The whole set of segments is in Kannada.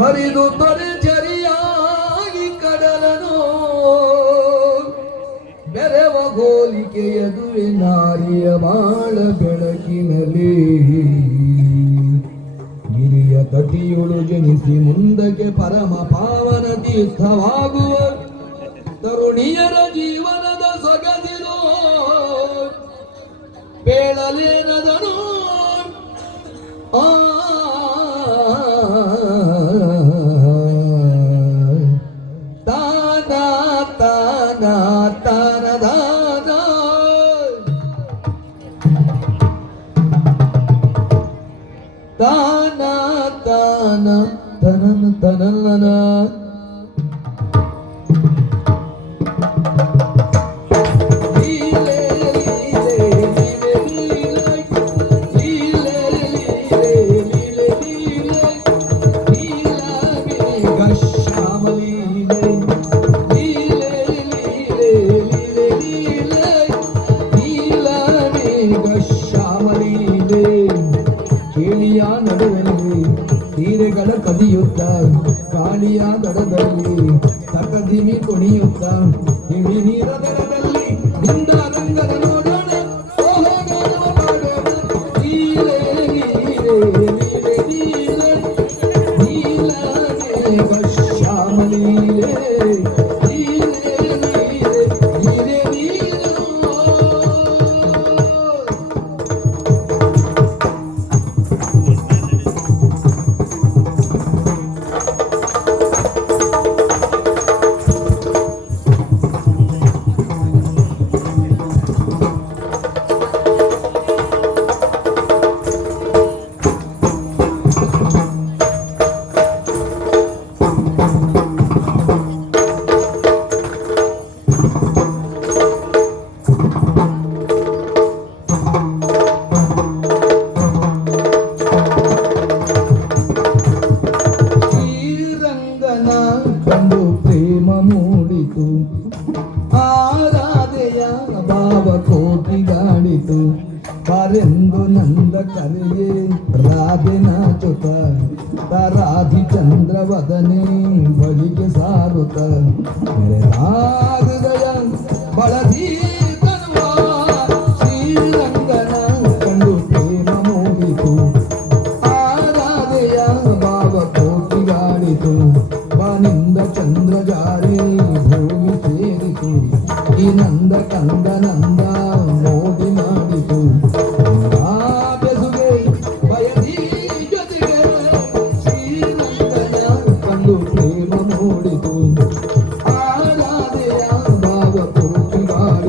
ಹರಿದು ತೊರೆಚರಿಯಾಗಿ ಕಡಲನು ಬೆರೆವ ಗೋಲಿಕೆಯದುವೆ ನಾರಿಯ ಬಾಳ ಬೆಳಕಿನಲ್ಲಿ ಗಿರಿಯ ತಟಿಯುಳು ಜನಿಸಿ ಮುಂದಕ್ಕೆ ಪರಮ ಪಾವನ ತೀರ್ಥವಾಗುವ ತರುಣಿಯರ ಜೀವನದ ಸೊಗದಿರು ಬೇಳಲೇನದನು ತಾನ ತಾನ ತಾನದ ತಾನ ತಾನ ತನನ ತನನ ತೀರೆಗಳ ಕದಿಯುತ್ತ ಗಾಳಿಯ ದಡದಲ್ಲಿ ತಕದಿಮಿ ಕುಣಿಯುತ್ತ ತಿಳಿ ನೀರ ದಡದಲ್ಲಿ ನಿಂದ ರಂಗದ ನೋಡೋಣ ನೀಲೆ ನೀಲೆ ನೀಲೆ ನೀಲೆ ನೀಲ ಶ್ಯಾಮಲೀಲೆ ಕಂಡು ಪ್ರೇಮ ಮೂಡಿತು ಆರಾಧೆಯ ಭಾವ ಕೋಟಿಗಾಡಿತು ಪರೆಂದು ನಂದ ಕರೆಯೇ ರಾಧೆ ನಾಚುತ ತರಾಧಿ ಚಂದ್ರವದನೆ ಬಳಿಗೆ ಸಾರುತ್ತ ಹೃದಯ ಬಳದಿ ತರುವ ಶ್ರೀರಂಗನ ಕಂಡು ಪ್ರೇಮ ಮೂಡಿತು ಆರಾಧೆಯ ಭಾವ ಕೋಟಿಗಾಡಿತು ನಿಂದ ಚಂದ್ರ ಜಾರಿ ಭೂಮಿ ಸೇರಿತು ಈ ನಂದ ಕಂದ ನಂದ ಮೋಡಿ ಮಾಡಿತು ಬೆಸುಗೆ ಬಯದಿ ಜೊತೆಗೆ ಶ್ರೀರಂಗನ ಕಂಡು ಪ್ರೇಮ ಮೂಡಿತು ಆರಾಧೆಯ ಭಾವ ಕೋಟಿಗಾಡಿತು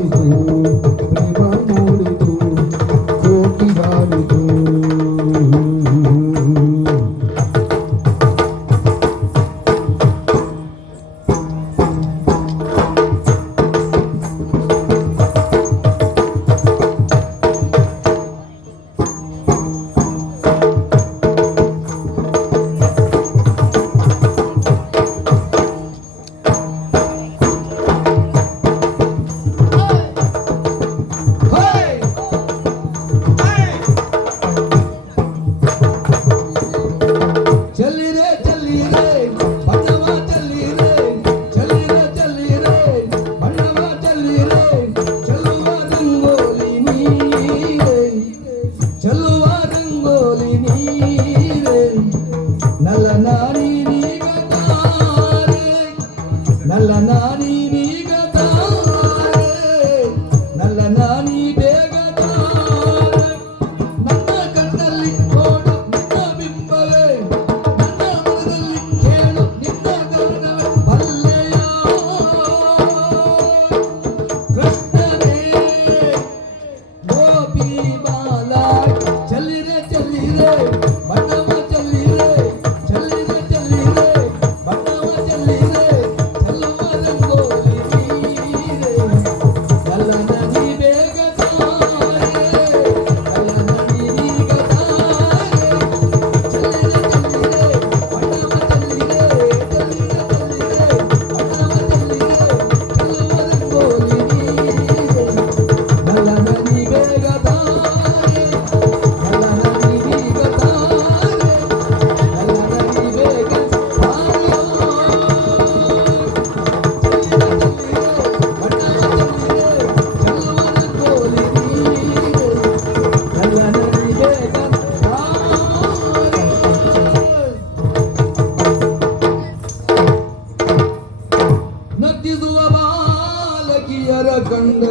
ಕಂಡ